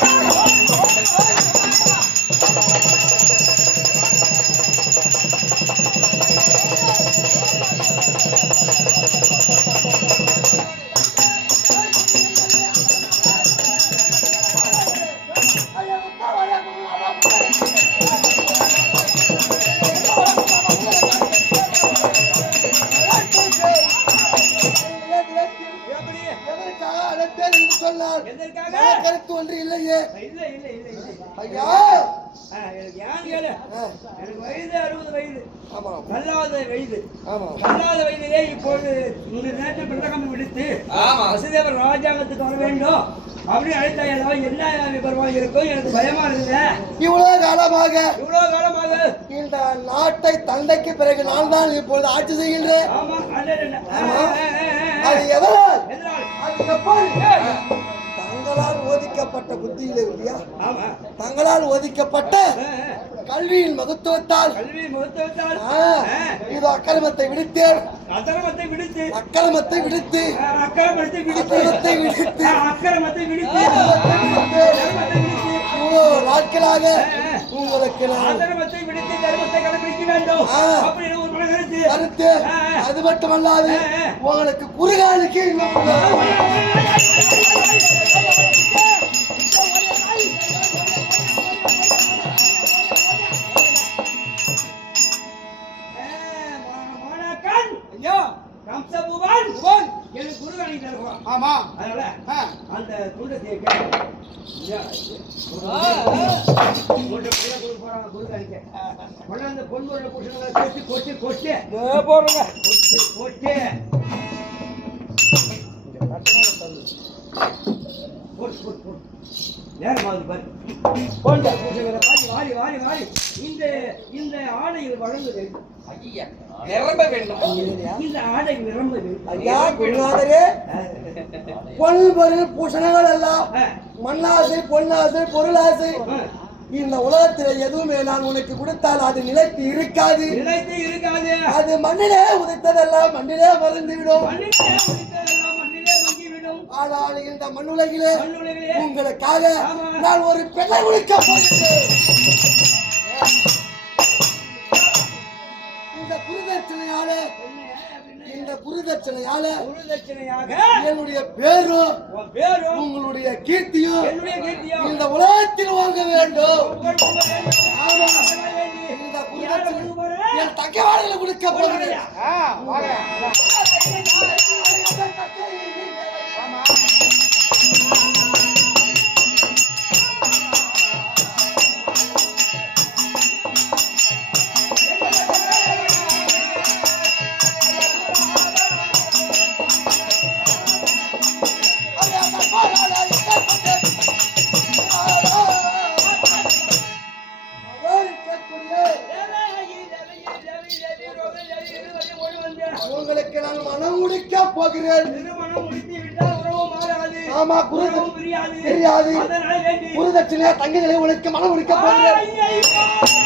Thank you. அழைத்தேன் என்று சொன்னார். கருத்து ஒன்று இல்லையே. இல்ல இல்ல இல்ல இல்ல. ஐயா! எனக்கு ஏன் கேளு ஆ, எனக்கு வயது அறுபது வயது. கல்லாத வயது. கல்லாத வயதிலே இப்போது இந்த நேற்று பிள்ளகம் விடுத்து ஆமா. வசுதேவர் ராஜாங்கத்துக்கு வர வேண்டும். அப்படின்னு அழைத்தா எல்லாம் என்ன விபரமா இருக்கும்? எனக்கு பயமா இருக்குங்க இவ்வளவு காலமாக இவ்வளவு காலமாக? இந்த நாட்டை தந்தைக்கு பிறகு நான் தான் இப்பொழுது ஆட்சி செய்கின்றேன். அது எதனால்? அது எப்படி தங்களால் ஒதுக்கப்பட்ட புத்தியில இல்லையா? தங்களால் ஒதுக்கப்பட்ட. கல்வியின் மகத்துவத்தால். இது அக்கிரமத்தை விடுத்து அக்கிரமத்தை விடுத்து. அக்கிரமத்தை விடுத்து. அதர்மத்தை விடுத்து. அக்கிரமத்தை விடுத்து. அதர்மத்தை விடுத்து. தர்மத்தை இவ்வளவு நாட்களாக உங்களுக்கு நான் அதர்மத்தை விடுத்து தர்மத்தை கடைபிடிக்க வேண்டும். அப்படின்னு ஒரு கருத்து. அது மட்டுமல்லாது உங்களுக்கு குறுகாலுக்கு ஐயா கம்சபுவன் புவன். எனக்கு குரு வாங்கி தருவான் ஆமா. அதனால ஆ. அந்த காணிக்க கொண்டாந்து பொன்முறை புருஷங்களை கொட்டி கொட்டி கொட்டி. போடுங்க. கொட்டி கொட்டி. நேரமாகுது பாரு. வாரி வாரி வாரி. இந்த ஆடையில் வழங்குது. ஐயா நிரம்ப வேண்டும். இந்த ஆடை நிரம்புது ஐயா குருநாதரே. பொன் பொருள் பூஷணங்கள் எல்லாம். மண்ணாசை பொன்னாசை பொருளாசை. இந்த உலகத்தில் எதுவுமே நான் உனக்கு கொடுத்தால் அது நிலைத்து இருக்காது. நிலைத்து இருக்காது. அது மண்ணிலே உதைத்ததெல்லாம் மண்ணிலே மறந்து விடும் மண்ணிலே உதித்ததெல்லாம் மண்ணிலே மங்கிவிடும். ஆனால் இந்த மண்ணுலகிலே உங்களுக்காக. நான் ஒரு பெண்ணை குளிக்க போகிறேன். குருதட்சணையால இந்த குருதட்சணையால என்னுடைய பேரும் பேரும் உங்களுடைய கீர்த்தியும் இந்த உலகத்தில் வாங்க வேண்டும். இந்த குருதட்சணை? என் தக்கவாடுகளை கொடுக்க போகிறேன் ஆமா குரு தெரியாது. குருதட்சணையா தங்கங்களை உனக்கு மனம் முடிக்க போகிறேன்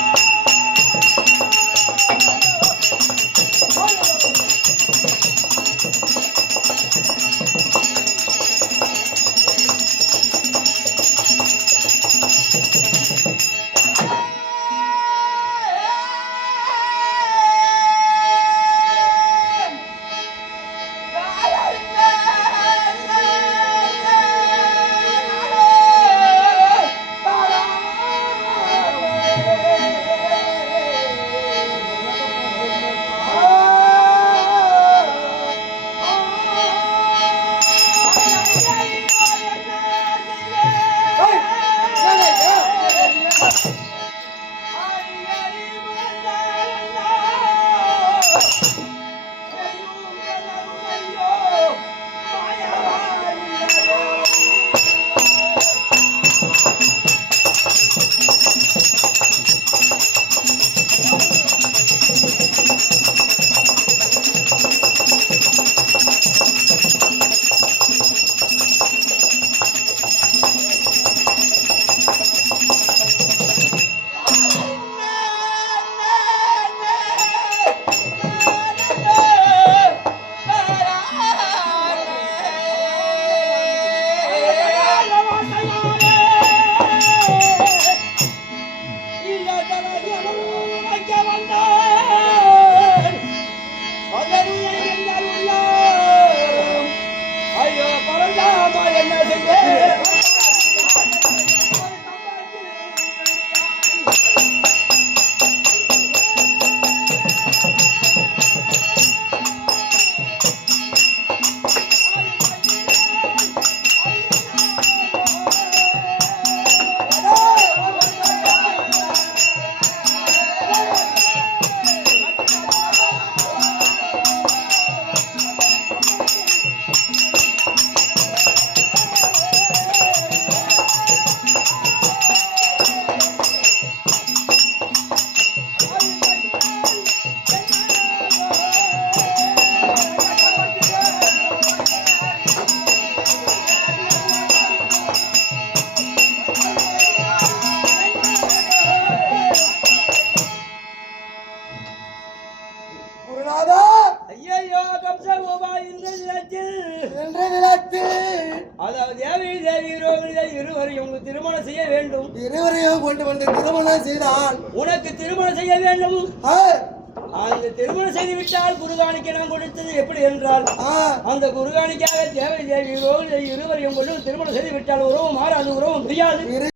குருநாதா ஐயையோ கம்சகோபா இந்த தினத்தில் என்ற நிலத்து அதாவது தேவி தேவி இருவரையும் திருமணம் செய்ய வேண்டும். இருவரையும் கொண்டு வந்து திருமணம் செய்தான் உனக்கு திருமணம் செய்ய வேண்டும். அந்த திருமணம் செய்து விட்டால் குருகாணிக்கு நான் கொடுத்தது எப்படி என்றால் அந்த குருகாணிக்காக தேவை தேவி இருவரையும் கொண்டு திருமணம் செய்து விட்டால் உறவு மாறாது உறவு முடியாது.